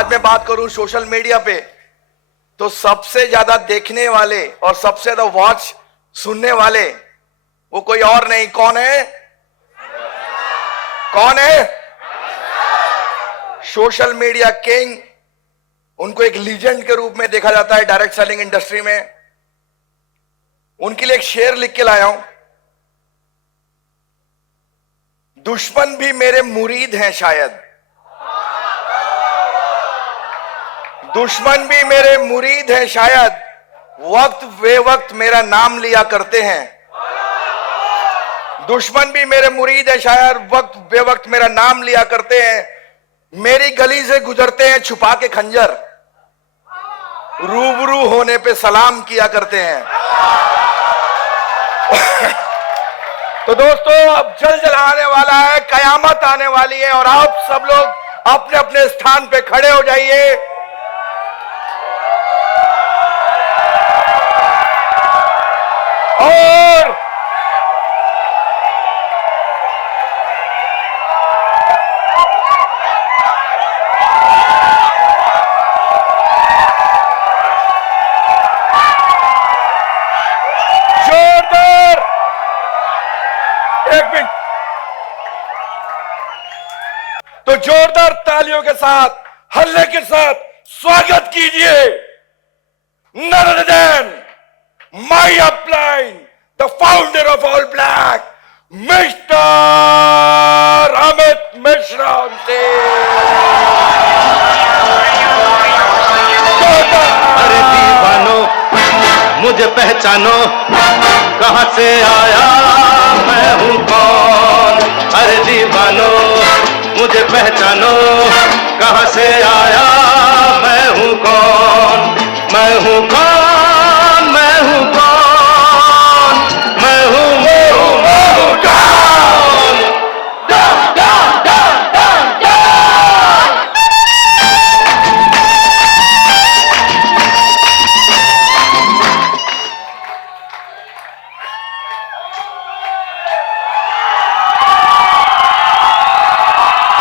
आज मैं बात करूं सोशल मीडिया पे, तो सबसे ज्यादा देखने वाले और सबसे ज्यादा वॉच सुनने वाले वो कोई और नहीं, कौन है? कौन है? Social media king. उनको एक लीजेंड के रूप में देखा जाता है डायरेक्ट सेलिंग इंडस्ट्री में। उनके लिए एक शेर लिख के लाया हूं। दुश्मन भी मेरे मुरीद हैं शायद, दुश्मन भी मेरे मुरीद हैं शायद, वक्त वे वक्त मेरा नाम लिया करते हैं। दुश्मन भी मेरे मुरीद है शायद, वक्त बे वक्त मेरा नाम लिया करते हैं। मेरी गली से गुजरते हैं छुपा के खंजर, रूबरू होने पे सलाम किया करते हैं। तो दोस्तों, अब जल्द आने वाला है, कयामत आने वाली है, और आप सब लोग अपने अपने स्थान पे खड़े हो जाइए। और जोरदार, एक मिनट, तो जोरदार तालियों के साथ, हल्ले के साथ स्वागत कीजिए none other than my upline, the founder of All Black, Mr. Amit Mishra. अरे दीवानो मुझे पहचानो, कहां से आया मैं हूं कौन। अरे दीवानो मुझे पहचानो, कहां से आया मैं हूं कौन। मैं हूं कौन, मैं हूं कौन, मैं हूं कौन।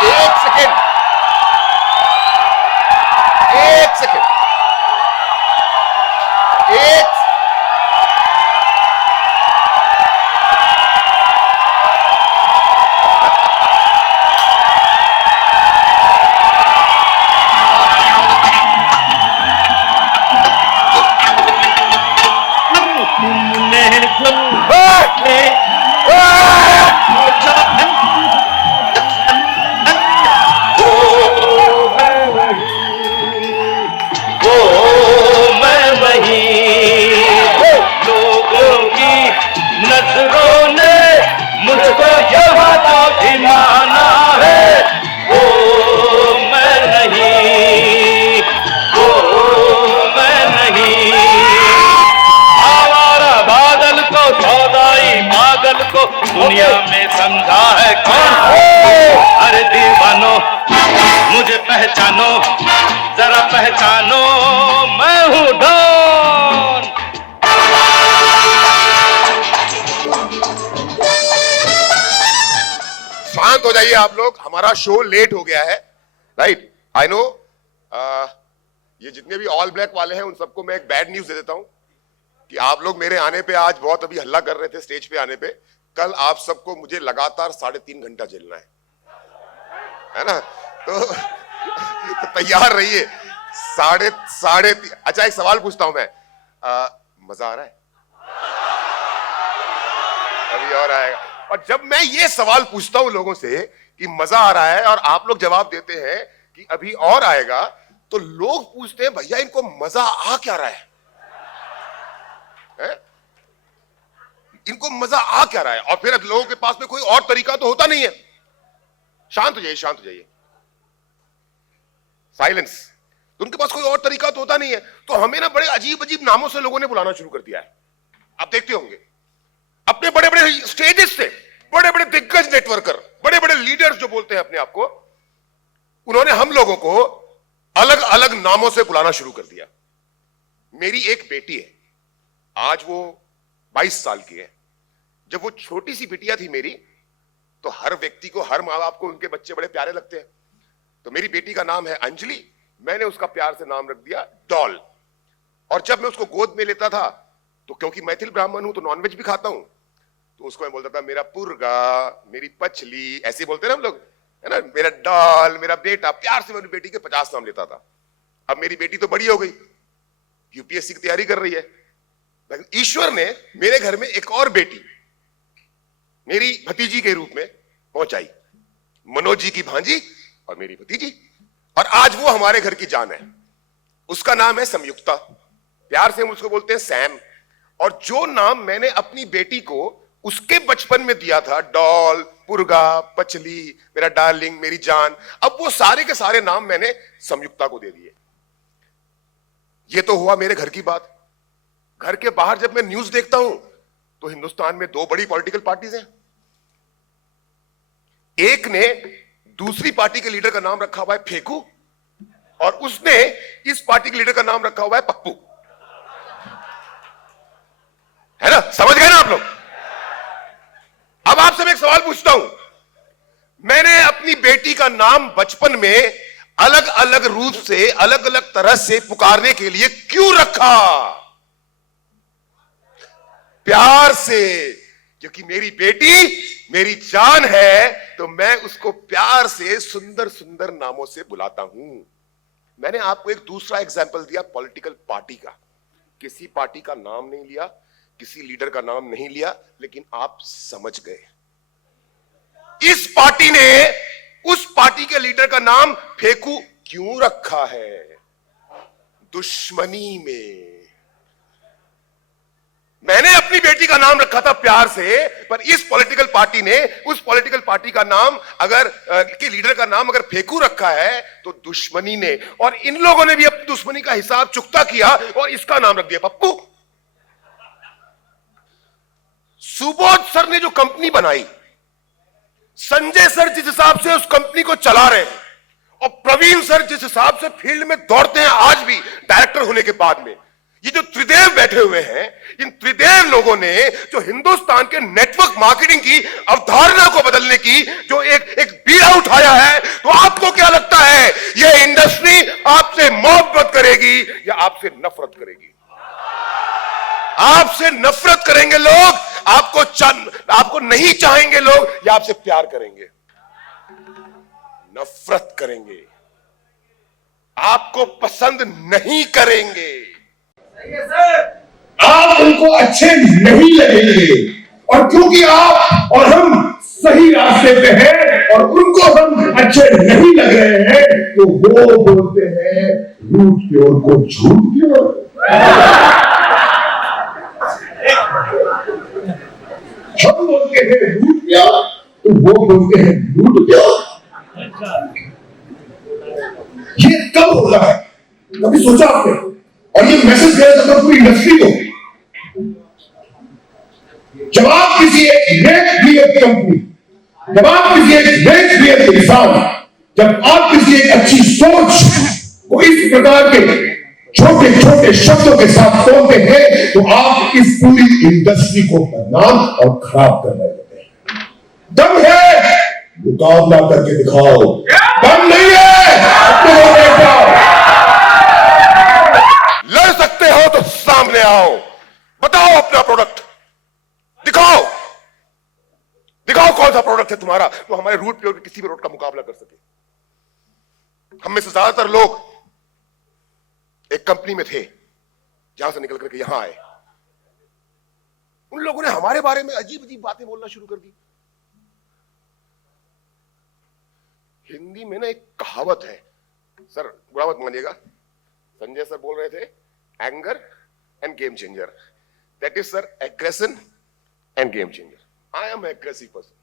एक सेकेंड, एक सेकेंड, एक नजरों ने मुझको यहाँ तो धिलाना है। वो मैं नहीं, वो मैं नहीं। आवारा बादल को, सौदाई पागल को दुनिया में समझा है कौन। अरे दीवानो मुझे पहचानो, जरा पहचानो, मैं हूँ डॉन। शांत हो जाइए आप लोग, हमारा शो लेट हो गया है, राइट? I know. ये जितने भी ऑल ब्लैक वाले हैं उन सबको मैं एक बैड न्यूज दे देता हूं कि आप लोग मेरे आने पे आज बहुत अभी हल्ला कर रहे थे स्टेज पे आने पे। कल आप सबको मुझे लगातार 3.5 घंटा झेलना है ना? तो तैयार रहिए। साढ़े अच्छा, एक सवाल पूछता हूं मैं, मजा आ रहा है? अभी और आएगा। और जब मैं ये सवाल पूछता हूं लोगों से कि मजा आ रहा है और आप लोग जवाब देते हैं कि अभी और आएगा, तो लोग पूछते हैं भैया इनको मजा आ क्या रहा है? इनको मजा आ क्या रहा है? और फिर लोगों के पास में कोई और तरीका तो होता नहीं है। शांत हो जाइए, शांत हो जाइए, साइलेंस। तो उनके पास कोई और तरीका तो होता नहीं है, तो हमें ना बड़े अजीब अजीब नामों से लोगों ने बुलाना शुरू कर दिया है। आप देखते होंगे अपने बड़े बड़े स्टेजेस से बड़े बड़े दिग्गज नेटवर्कर, बड़े बड़े लीडर्स जो बोलते हैं अपने आप को, उन्होंने हम लोगों को अलग अलग नामों से बुलाना शुरू कर दिया। मेरी एक बेटी है, आज वो 22 साल की है। जब वो छोटी सी बिटिया थी मेरी, तो हर व्यक्ति को, हर माँ बाप को उनके बच्चे बड़े प्यारे लगते हैं। तो मेरी बेटी का नाम है अंजलि मैंने उसका प्यार से नाम रख दिया डॉल। और जब मैं उसको गोद में लेता था तो क्योंकि मैथिल ब्राह्मण हूं तो नॉनवेज भी खाता हूं, तो उसको मैं बोलता था मेरा पुर्गा, मेरी पछली, ऐसे बोलते ना हम लोग, है ना, मेरा डॉल, मेरा बेटा। प्यार से मैं अपनी बेटी के 50 नाम लेता था। अब मेरी बेटी तो बड़ी हो गई, यूपीएससी की तैयारी कर रही है, लेकिन ईश्वर ने मेरे घर में एक और बेटी मेरी भतीजी के रूप में पहुंचाई, मनोज जी की भांजी और मेरी भतीजी। और आज वो हमारे घर की जान है। उसका नाम है संयुक्ता, प्यार से हम उसको बोलते हैं सैम। और जो नाम मैंने अपनी बेटी को उसके बचपन में दिया था, डॉल, पुर्गा, पचली, मेरा डार्लिंग, मेरी जान, अब वो सारे के सारे नाम मैंने संयुक्ता को दे दिए। ये तो हुआ मेरे घर की बात। घर के बाहर जब मैं न्यूज देखता हूं तो हिंदुस्तान में 2 बड़ी पॉलिटिकल पार्टीज हैं। एक ने दूसरी पार्टी के लीडर का नाम रखा हुआ है फेकू, और उसने इस पार्टी के लीडर का नाम रखा हुआ है पप्पू। है ना, समझ गए ना आप लोग? अब आपसे मैं एक सवाल पूछता हूं, मैंने अपनी बेटी का नाम बचपन में अलग अलग रूप से, अलग अलग तरह से पुकारने के लिए क्यों रखा? प्यार से, क्योंकि मेरी बेटी मेरी जान है, तो मैं उसको प्यार से सुंदर सुंदर नामों से बुलाता हूं। मैंने आपको एक दूसरा एग्जाम्पल दिया पॉलिटिकल पार्टी का। किसी पार्टी का नाम नहीं लिया, किसी लीडर का नाम नहीं लिया, लेकिन आप समझ गए। इस पार्टी ने उस पार्टी के लीडर का नाम फेकू क्यों रखा है? दुश्मनी में। मैंने अपनी बेटी का नाम रखा था प्यार से, पर इस पॉलिटिकल पार्टी ने उस पॉलिटिकल पार्टी का नाम अगर के लीडर का नाम अगर फेकू रखा है तो दुश्मनी ने। और इन लोगों ने भी अपनी दुश्मनी का हिसाब चुकता किया और इसका नाम रख दिया पप्पू। सुबोध सर ने जो कंपनी बनाई, संजय सर जिस हिसाब से उस कंपनी को चला रहे हैं, और प्रवीण सर जिस हिसाब से फील्ड में दौड़ते हैं आज भी डायरेक्टर होने के बाद में, ये जो त्रिदेव बैठे हुए हैं, इन त्रिदेव लोगों ने जो हिंदुस्तान के नेटवर्क मार्केटिंग की अवधारणा को बदलने की जो एक बीड़ा उठाया है, तो आपको क्या लगता है ये इंडस्ट्री आपसे मोहब्बत करेगी या आपसे नफरत करेगी? आपसे नफरत करेंगे लोग, आपको नहीं चाहेंगे लोग, या आपसे प्यार करेंगे? नफरत करेंगे, आपको पसंद नहीं करेंगे, आप उनको अच्छे नहीं लगेंगे। और क्योंकि आप और हम सही रास्ते पे हैं और उनको हम अच्छे नहीं लग रहे हैं, तो वो बोलते हैं रूट की ओर को झूठ की ओर। हम बोलते हैं रूट की ओर, तो वो बोलते हैं लूट की ओर। ये कब होता है, कभी सोचा आपने? और ये मैसेज गया था पूरी इंडस्ट्री को। जब आप किसी एक नेक नियत कंपनी, जब आप किसी एक नेक नियत इंसान, जब आप किसी एक अच्छी सोच को इस प्रकार के छोटे छोटे शब्दों के साथ तोड़ते हैं, तो आप इस पूरी इंडस्ट्री को बदनाम और खराब कर रहे होते हैं। दम है, मुकाबला करके दिखाओ। दम नहीं है, अपने को देखो। लड़ सकते हो तो सामने आओ, बताओ अपना प्रोडक्ट दिखाओ, दिखाओ कौन सा प्रोडक्ट है तुम्हारा तो हमारे रूट पे किसी भी रोड का मुकाबला कर सके। हम में से ज्यादातर लोग एक कंपनी में थे, जहां से निकल करके यहां आए। उन लोगों ने हमारे बारे में अजीब अजीब बातें बोलना शुरू कर दी। हिंदी में ना एक कहावत है, सर बुरा मत मानिएगा, संजय सर बोल रहे थे anger end game changer, that is sir aggression end game changer. I am aggressive person,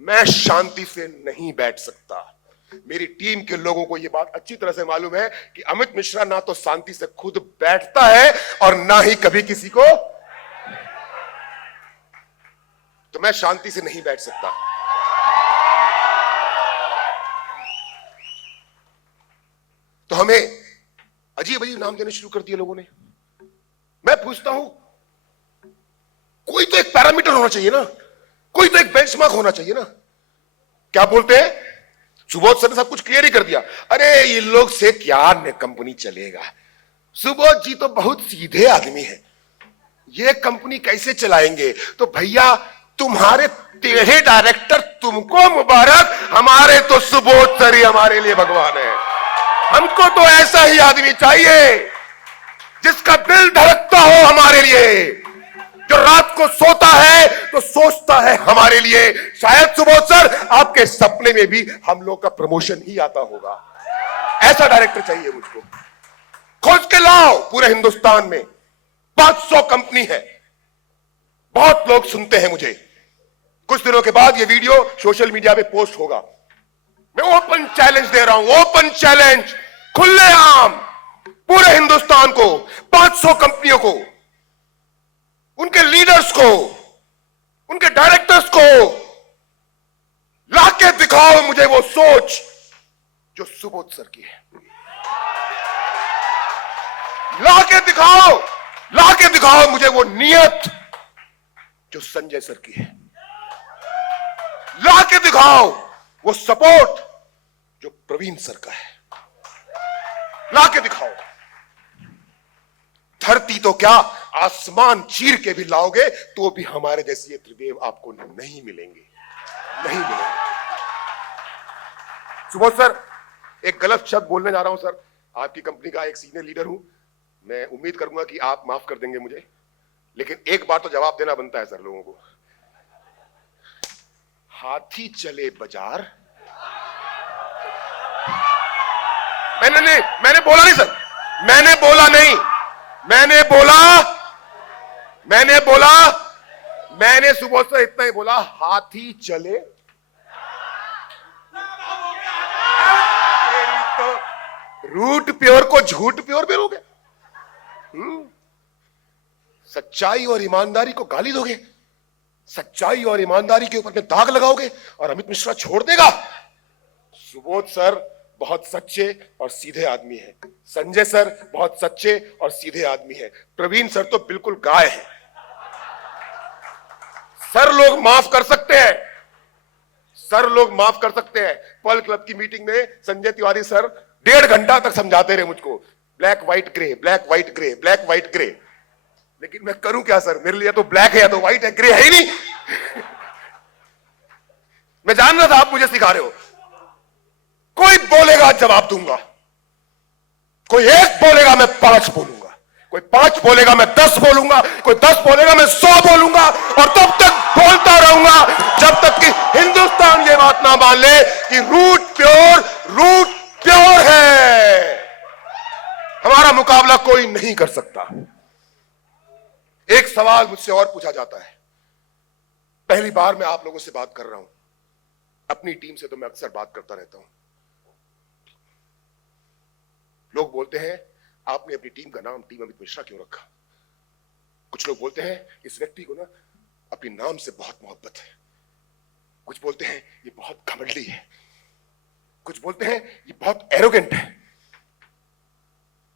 मैं शांति से नहीं बैठ सकता। मेरी टीम के लोगों को यह बात अच्छी तरह से मालूम है कि अमित मिश्रा ना तो शांति से खुद बैठता है और ना ही कभी किसी को, तो मैं शांति से नहीं बैठ सकता। तो हमें अजीब अजीब नाम देने शुरू कर दिए लोगों ने। मैं पूछता हूं, कोई तो एक पैरामीटर होना चाहिए ना, कोई तो एक बेंचमार्क होना चाहिए ना। क्या बोलते हैं? सुबोध सर ने सब कुछ क्लियर ही कर दिया। अरे इन लोग से क्या न कंपनी चलेगा, सुबोध जी तो बहुत सीधे आदमी है, ये कंपनी कैसे चलाएंगे। तो भैया तुम्हारे टेढ़े डायरेक्टर तुमको मुबारक, हमारे तो सुबोध सर ही हमारे लिए भगवान है। हमको तो ऐसा ही आदमी चाहिए जिसका दिल धड़कता हो हमारे लिए, जो रात को सोता है तो सोचता है हमारे लिए। शायद सुबोध सर आपके सपने में भी हम लोग का प्रमोशन ही आता होगा। ऐसा डायरेक्टर चाहिए मुझको। खोज के लाओ, पूरे हिंदुस्तान में 500 कंपनी है। बहुत लोग सुनते हैं मुझे। कुछ दिनों के बाद ये वीडियो सोशल मीडिया पे पोस्ट होगा। मैं ओपन चैलेंज दे रहा हूं, ओपन चैलेंज, खुलेआम पूरे हिंदुस्तान को, 500 कंपनियों को, उनके लीडर्स को, उनके डायरेक्टर्स को लाके दिखाओ मुझे वो सोच जो सुबोध सर की है। लाके दिखाओ मुझे वो नियत जो संजय सर की है। लाके दिखाओ वो सपोर्ट जो प्रवीण सर का है। लाके दिखाओ। धरती तो क्या, आसमान चीर के भी लाओगे तो भी हमारे जैसे त्रिदेव आपको नहीं मिलेंगे, नहीं मिलेंगे। सुबोध सर, एक गलत शब्द बोलने जा रहा हूं सर, आपकी कंपनी का एक सीनियर लीडर हूं, मैं उम्मीद करूंगा कि आप माफ कर देंगे मुझे, लेकिन एक बार तो जवाब देना बनता है सर लोगों को। हाथी चले बाजार, मैंने बोला नहीं सर, मैंने सुबोध सर इतना ही बोला, हाथी चले तो रूट प्योर को झूठ प्योर पे लोगे, सच्चाई और ईमानदारी को गाली दोगे, सच्चाई और ईमानदारी के ऊपर में दाग लगाओगे और अमित मिश्रा छोड़ देगा। सुबोध सर बहुत सच्चे और सीधे आदमी है, संजय सर बहुत सच्चे और सीधे आदमी है, प्रवीण सर तो बिल्कुल गाय है। सर लोग माफ कर सकते हैं, सर लोग माफ कर सकते हैं। पर्ल क्लब की मीटिंग में संजय तिवारी सर 1.5 घंटा तक समझाते रहे मुझको, black white grey, black white grey, black white grey. लेकिन मैं करूं क्या सर, मेरे लिए तो ब्लैक है या तो व्हाइट है, ग्रे है ही नहीं। मैं जान रहा था आप मुझे सिखा रहे हो। कोई बोलेगा जवाब दूंगा, कोई 1 बोलेगा मैं 5 बोलूंगा, कोई 5 बोलेगा मैं 10 बोलूंगा, कोई 10 बोलेगा मैं 100 बोलूंगा, और तब तक बोलता रहूंगा जब तक कि हिंदुस्तान ये बात ना मान ले कि रूट प्योर है। हमारा मुकाबला कोई नहीं कर सकता। एक सवाल मुझसे और पूछा जाता है, पहली बार मैं आप लोगों से बात कर रहा हूं, अपनी टीम से तो मैं अक्सर बात करता रहता हूं। लोग बोलते हैं आपने अपनी टीम का नाम टीम अमित मिश्रा क्यों रखा। कुछ लोग बोलते हैं इस व्यक्ति को ना अपने नाम से बहुत मोहब्बत है, कुछ बोलते हैं ये बहुत घमंडी है, कुछ बोलते हैं ये बहुत एरोगेंट है।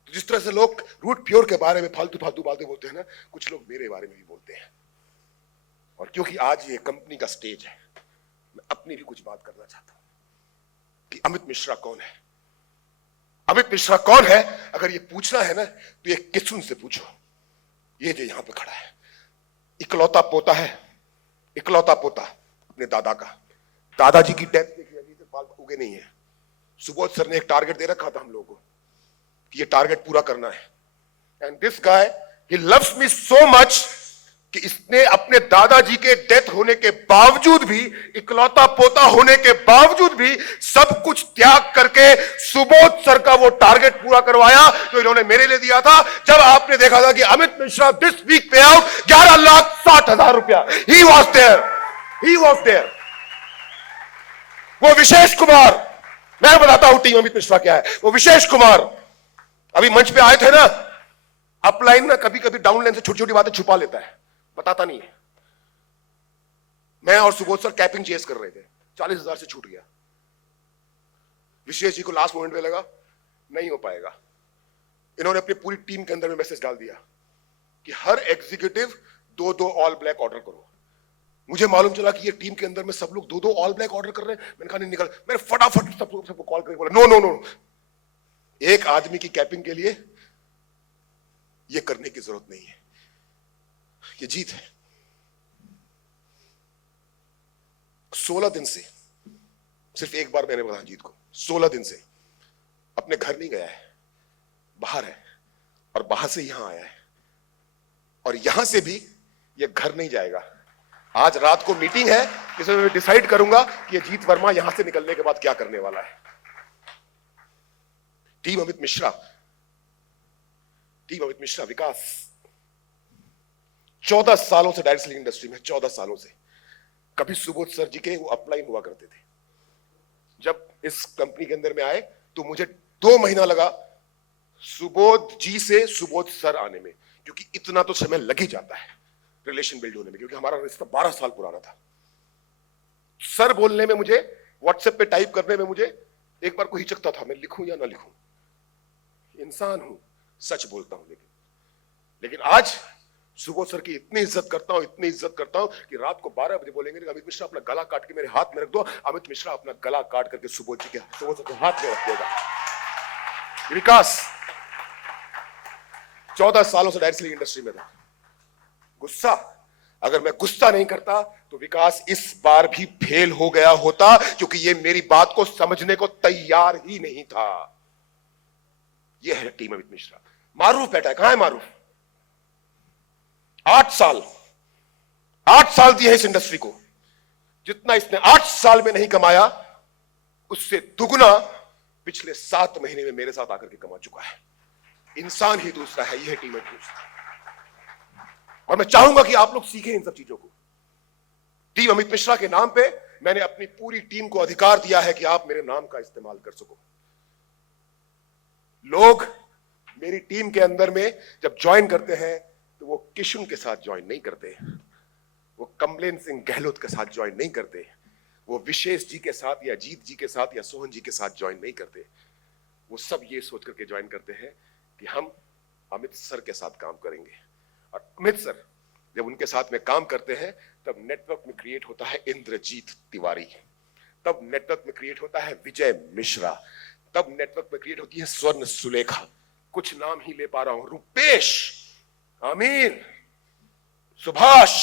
तो जिस तरह से लोग रूट प्योर के बारे में फालतू बातें बोलते हैं ना, कुछ लोग मेरे बारे में भी बोलते हैं। और क्योंकि आज ये कंपनी का स्टेज है, मैं अपनी भी कुछ बात करना चाहता हूं कि अमित मिश्रा कौन है। अमित मिश्रा कौन है अगर ये पूछना है ना तो ये किसुन से पूछो। ये जो यहां पे खड़ा है इकलौता पोता है, इकलौता पोता अपने दादा का। दादाजी की डेथ देखिए, अभी तक बाल उगे नहीं है। सुबोध सर ने एक टारगेट दे रखा था हम लोगों को कि ये टारगेट पूरा करना है। And this guy he loves me so much कि इसने अपने दादाजी के डेथ होने के बावजूद भी, इकलौता पोता होने के बावजूद भी सब कुछ त्याग करके सुबोध सर का वो टारगेट पूरा करवाया जो इन्होंने मेरे लिए दिया था। जब आपने देखा था कि अमित मिश्रा दिस वीक पे आउट 11,60,000 रुपया, ही वॉज देयर। वो विशेष कुमार, मैं बताता हूं टीम अमित मिश्रा क्या है। वो विशेष कुमार अभी मंच पे आए थे ना, अपलाइन ना कभी कभी डाउनलाइन से छोटी छोटी बातें छुपा लेता है, बताता नहीं है। मैं और सुबोध सर कैपिंग चेस कर रहे थे, 40,000 से छूट गया। विशेष जी को लास्ट मोमेंट में लगा नहीं हो पाएगा। इन्होंने अपनी पूरी टीम के अंदर में मैसेज डाल दिया कि हर एग्जीक्यूटिव 2-2 ऑल ब्लैक ऑर्डर करो। मुझे मालूम चला कि ये टीम के अंदर में सब लोग 2-2 ऑल ब्लैक ऑर्डर कर रहे हैं। मैंने कहा नहीं निकल। मैंने फटाफट सबको कॉल करके बोला नो नो नो, एक आदमी की कैपिंग के लिए ये करने की जरूरत नहीं है, ये जीत है। 16 दिन से, सिर्फ एक बार मैंने बोला जीत को, 16 दिन से अपने घर नहीं गया है, बाहर है, और बाहर से यहां आया है, और यहां से भी ये घर नहीं जाएगा। आज रात को मीटिंग है जिसमें मैं डिसाइड करूंगा कि ये जीत वर्मा यहां से निकलने के बाद क्या करने वाला है। टीम अमित मिश्रा, विकास 14 सालों से डायरेक्ट सेलिंग इंडस्ट्री में, 14 सालों से। कभी सुबोध सर जी के वो अपलाइन हुआ करते थे। जब इस कंपनी के अंदर में आए तो मुझे 2 महीना लगा सुबोध जी से सुबोध सर आने में, क्योंकि इतना तो समय लग ही जाता है रिलेशन बिल्ड होने में, क्योंकि हमारा रिश्ता 12 साल पुराना था। सर बोलने में मुझे, व्हाट्सएप पे टाइप करने में मुझे एक बार को हिचकता था, मैं लिखूं या ना लिखूं। इंसान हूं, सच बोलता हूं, लेकिन आज सुबोध सर की इतनी इज्जत करता हूं कि रात को 12 बजे बोलेंगे अमित मिश्रा अपना गला काट के मेरे हाथ में रख दो। अमित मिश्रा अपना गला काट करके सुबोध सर के हाथ में रख देगा। विकास 14 सालों से डायरेक्ट सेलिंग इंडस्ट्री में था। गुस्सा, अगर मैं गुस्सा नहीं करता तो विकास इस बार भी फेल हो गया होता, क्योंकि ये मेरी बात को समझने को तैयार ही नहीं था। ये है टीम अमित मिश्रा। मारूफ बैठा है, कहां है मारूफ? 8 साल दिए है इस इंडस्ट्री को। जितना इसने 8 साल में नहीं कमाया, उससे दुगना पिछले 7 महीने में मेरे साथ आकर के कमा चुका है। इंसान ही दूसरा है, यह टीम अमित मिश्रा। और मैं चाहूंगा कि आप लोग सीखें इन सब चीजों को। टीम अमित मिश्रा के नाम पे मैंने अपनी पूरी टीम को अधिकार दिया है कि आप मेरे नाम का इस्तेमाल कर सको। लोग मेरी टीम के अंदर में जब ज्वाइन करते हैं तो वो किशुन के साथ ज्वाइन नहीं करते, वो कमलेन सिंह गहलोत के साथ ज्वाइन नहीं करते, वो विशेष जी के साथ या जीत जी के साथ या सोहन जी के साथ ज्वाइन नहीं करते। वो सब ये सोच करके ज्वाइन करते हैं कि हम अमित सर के साथ काम करेंगे। और अमित सर जब उनके साथ में काम करते हैं तब नेटवर्क में क्रिएट होता है इंद्रजीत तिवारी, तब नेटवर्क में क्रिएट होता है विजय मिश्रा, तब नेटवर्क में क्रिएट होती है स्वर्ण सुलेखा, कुछ नाम ही ले पा रहा हूं, रुपेश, अमीन, सुभाष,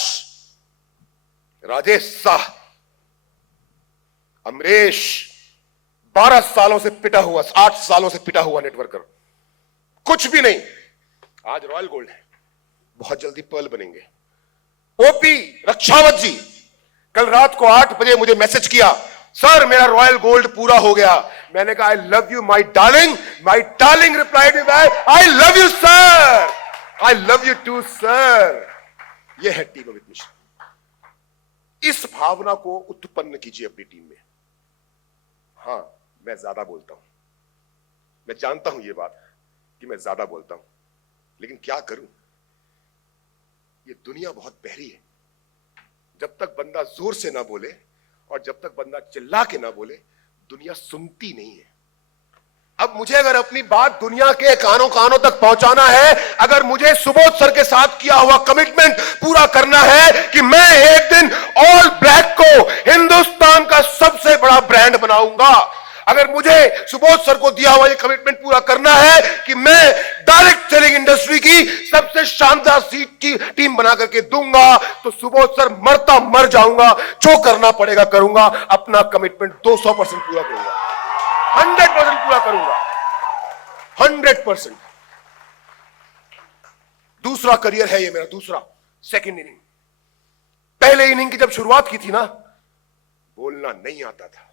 राजेश शाह, अमरेश, 12 सालों से पिटा हुआ, 8 सालों से पिटा हुआ नेटवर्कर, कुछ भी नहीं। आज रॉयल गोल्ड है, बहुत जल्दी पर्ल बनेंगे। ओपी रक्षावत जी कल रात को 8 बजे मुझे मैसेज किया, सर मेरा रॉयल गोल्ड पूरा हो गया। मैंने कहा I love you my darling. My darling replied me back, I love you sir, I love you too sir. यह है टीम अमित मिश्रा। इस भावना को उत्पन्न कीजिए अपनी टीम में। हां, मैं ज्यादा बोलता हूं, मैं जानता हूं ये बात कि मैं ज्यादा बोलता हूं, लेकिन क्या करूं, ये दुनिया बहुत बहरी है। जब तक बंदा जोर से ना बोले और जब तक बंदा चिल्ला के ना बोले, दुनिया सुनती नहीं है। अब मुझे अगर अपनी बात दुनिया के कानों कानों तक पहुंचाना है, अगर मुझे सुबोध सर के साथ किया हुआ कमिटमेंट पूरा करना है कि मैं एक दिन ऑल ब्लैक को हिंदुस्तान का सबसे बड़ा ब्रांड बनाऊंगा, अगर मुझे सुबोध सर को दिया हुआ ये कमिटमेंट पूरा करना है कि मैं डायरेक्ट सेलिंग इंडस्ट्री की सबसे शानदार सीट की टीम बना करके दूंगा, तो सुबोध सर मरता मर जाऊंगा, जो करना पड़ेगा करूंगा, अपना कमिटमेंट 200% पूरा करूंगा, 100% पूरा करूंगा, 100%। दूसरा करियर है ये मेरा, दूसरा सेकंड इनिंग। पहले इनिंग की जब शुरुआत की थी ना, बोलना नहीं आता था।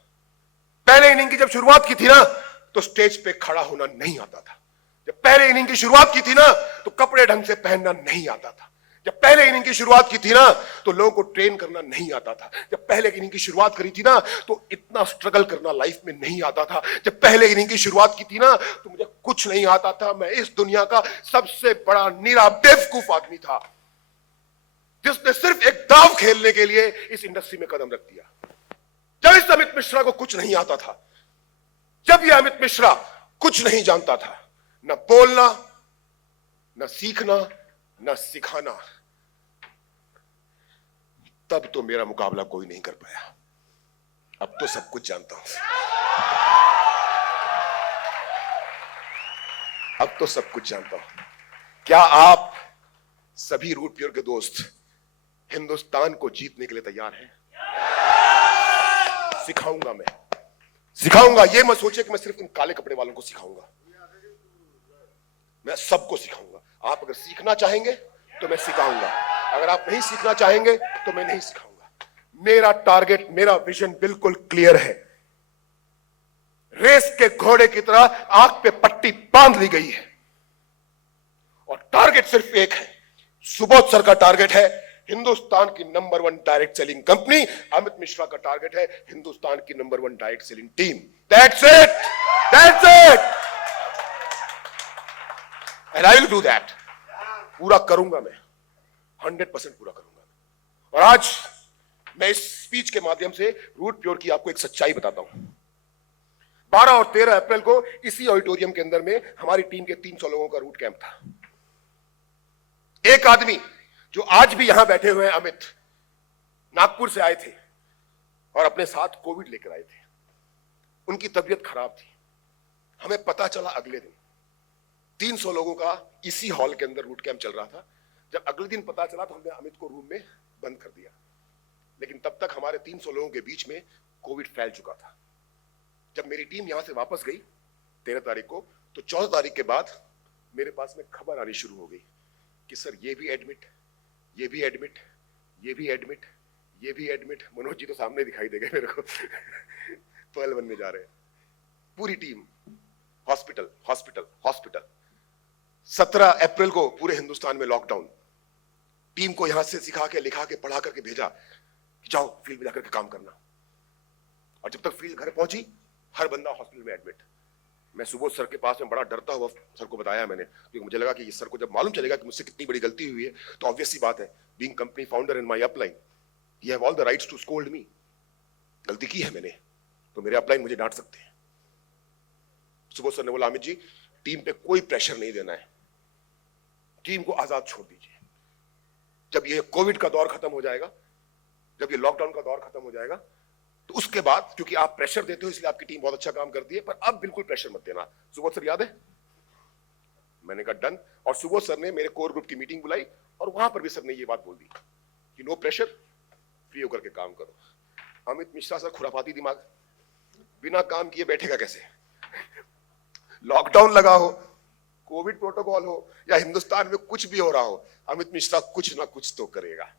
पहले इनिंग की जब शुरुआत की थी ना, तो स्टेज पे खड़ा होना नहीं आता था। जब पहले इनिंग की शुरुआत की थी ना, तो कपड़े ढंग से पहनना नहीं आता था। जब पहले इनिंग की शुरुआत की थी ना, तो लोगों को ट्रेन करना नहीं आता था। जब पहले इनिंग की शुरुआत करी थी ना, तो इतना स्ट्रगल करना लाइफ में नहीं आता था। जब पहले इनिंग की शुरुआत की थी ना, तो मुझे कुछ नहीं आता था। मैं इस दुनिया का सबसे बड़ा नीरा बेवकूफ आदमी था, जिसने सिर्फ एक दाव खेलने के लिए इस इंडस्ट्री में कदम रख दिया। जब इस अमित मिश्रा को कुछ नहीं आता था, जब यह अमित मिश्रा कुछ नहीं जानता था, न बोलना, न सीखना, न सिखाना, तब तो मेरा मुकाबला कोई नहीं कर पाया। अब तो सब कुछ जानता हूं, अब तो सब कुछ जानता हूं। क्या आप सभी रूट प्योर के दोस्त हिंदुस्तान को जीतने के लिए तैयार हैं? सिखाऊंगा मैं, सिखाऊंगा। ये मत सोचिए कि मैं सिर्फ इन काले कपड़े वालों को सिखाऊंगा, मैं सबको सिखाऊंगा। आप अगर सीखना चाहेंगे तो मैं सिखाऊंगा, अगर आप नहीं सीखना चाहेंगे तो मैं नहीं सिखाऊंगा। मेरा टारगेट, मेरा विजन बिल्कुल क्लियर है। रेस के घोड़े की तरह आंख पे पट्टी बांध ली गई है और टारगेट सिर्फ एक है। सुबोध सर का टारगेट है हिंदुस्तान की number 1 direct selling company, Amit Mishra का टारगेट है हिंदुस्तान की number 1 direct selling team. That's it, that's it, and I will do that. पूरा करूंगा मैं, 100% पूरा करूंगा। और आज मैं इस स्पीच के माध्यम से रूट प्योर की आपको एक सच्चाई बताता हूं। 12 और 13 अप्रैल को इसी ऑडिटोरियम के अंदर में हमारी टीम के 300 लोगों का रूट कैंप था। एक आदमी जो आज भी यहां बैठे हुए हैं, अमित, नागपुर से आए थे और अपने साथ कोविड लेकर आए थे। उनकी तबीयत खराब थी। हमें पता चला अगले दिन 300 लोगों का इसी हॉल के अंदर रूट कैंप चल रहा था। जब अगले दिन पता चला तो हमने अमित को रूम में बंद कर दिया, लेकिन तब तक हमारे 300 लोगों के बीच में कोविड फैल चुका था। जब मेरी टीम यहां से वापस गई 13 तारीख को, तो 14 तारीख के बाद मेरे पास में खबर आनी शुरू हो गई कि सर ये भी एडमिट, ये भी एडमिट, ये भी एडमिट, ये भी एडमिट। मनोज जी तो सामने दिखाई देगा मेरे को पहल बनने जा रहे हैं। पूरी टीम हॉस्पिटल, हॉस्पिटल, हॉस्पिटल। 17 अप्रैल को पूरे हिंदुस्तान में लॉकडाउन। टीम को यहां से सिखा के, लिखा के, पढ़ा करके भेजा कि जाओ फील्ड में जाकर के काम करना। और जब तक फील्ड घर पहुंची, हर बंदा हॉस्पिटल में एडमिट। मैं सुबोध सर के पास में बड़ा डरता हुआ सर को बताया मैंने, क्योंकि मुझे लगा कि सर को जब मालूम चलेगा कि मुझसे कितनी बड़ी गलती हुई है तो ऑब्वियस सी बात है, being company founder in my upline, you have all the rights to scold me. गलती की है मैंने तो मेरे अपलाइन मुझे डांट सकते हैं। सुबोध सर ने बोला, अमित जी टीम पे कोई प्रेशर नहीं देना है, टीम को आजाद छोड़ दीजिए। जब ये कोविड का दौर खत्म हो जाएगा, जब ये लॉकडाउन का दौर खत्म हो जाएगा, तो उसके बाद, क्योंकि आप प्रेशर देते हो इसलिए आपकी टीम बहुत अच्छा काम करती है, पर अब बिल्कुल प्रेशर मत देना। सुबोध सर याद है? मैंने कहा डन। और सुबोध सर ने मेरे कोर ग्रुप की मीटिंग बुलाई और वहां पर भी सर ने ये बात बोल दी कि नो प्रेशर, फ्री होकर के काम करो। अमित मिश्रा सर खुराफाती दिमाग, बिना काम किए बैठेगा कैसे? लॉकडाउन लगा हो, कोविड प्रोटोकॉल हो या हिंदुस्तान में कुछ भी हो रहा हो, अमित मिश्रा कुछ ना कुछ तो करेगा।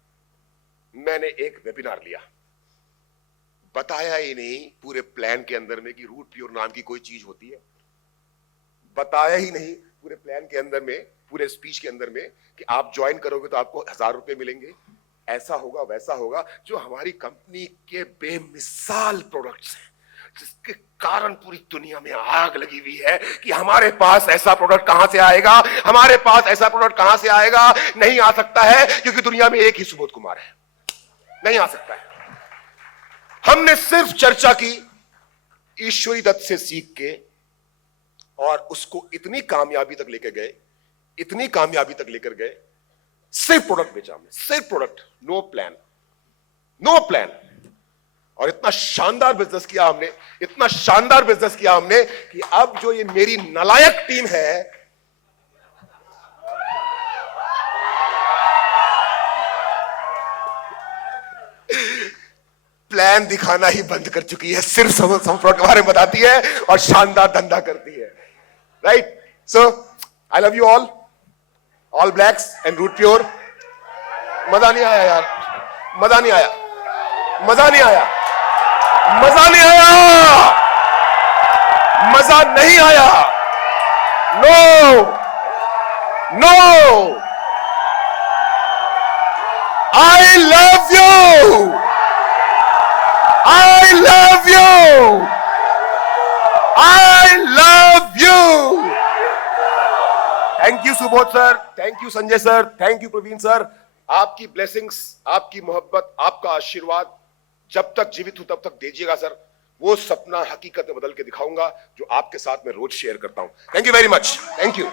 मैंने एक वेबिनार लिया, बताया ही नहीं पूरे प्लान के अंदर में कि रूट प्योर नाम की कोई चीज होती है, बताया ही नहीं पूरे प्लान के अंदर में, पूरे स्पीच के अंदर में कि आप ज्वाइन करोगे तो आपको 1000 रुपए मिलेंगे, ऐसा होगा वैसा होगा। जो हमारी कंपनी के बेमिसाल प्रोडक्ट्स हैं, जिसके कारण पूरी दुनिया में आग लगी हुई है कि हमारे पास ऐसा प्रोडक्ट कहां से आएगा, हमारे पास ऐसा प्रोडक्ट कहां से आएगा। नहीं आ सकता है, क्योंकि दुनिया में एक ही सुबोध कुमार है, नहीं आ सकता है। हमने सिर्फ चर्चा की ईश्वरी दत्त से सीख के, और उसको इतनी कामयाबी तक लेकर गए, इतनी कामयाबी तक लेकर गए। सिर्फ प्रोडक्ट बेचा हमने, सिर्फ product, no plan, no plan. और इतना शानदार बिजनेस किया हमने, इतना शानदार बिजनेस किया हमने कि अब जो ये मेरी नालायक टीम है, प्लान दिखाना ही बंद कर चुकी है, सिर्फ सब प्रोडक्ट के बारे में बताती है और शानदार धंधा करती है। Right? So I love you all blacks and root pure. मजा नहीं आया यार, मजा नहीं आया, मजा नहीं आया, मजा नहीं आया, मजा नहीं आया। No no, I love you, I love you! I love you! Thank you Subodh sir, thank you Sanjay sir, thank you Praveen sir. आपकी ब्लेसिंग्स, आपकी मोहब्बत, आपका आशीर्वाद जब तक जीवित हूं तब तक दीजिएगा सर। वो सपना हकीकत में बदल के दिखाऊंगा जो आपके साथ मैं रोज शेयर करता हूं। Thank you very much, thank you.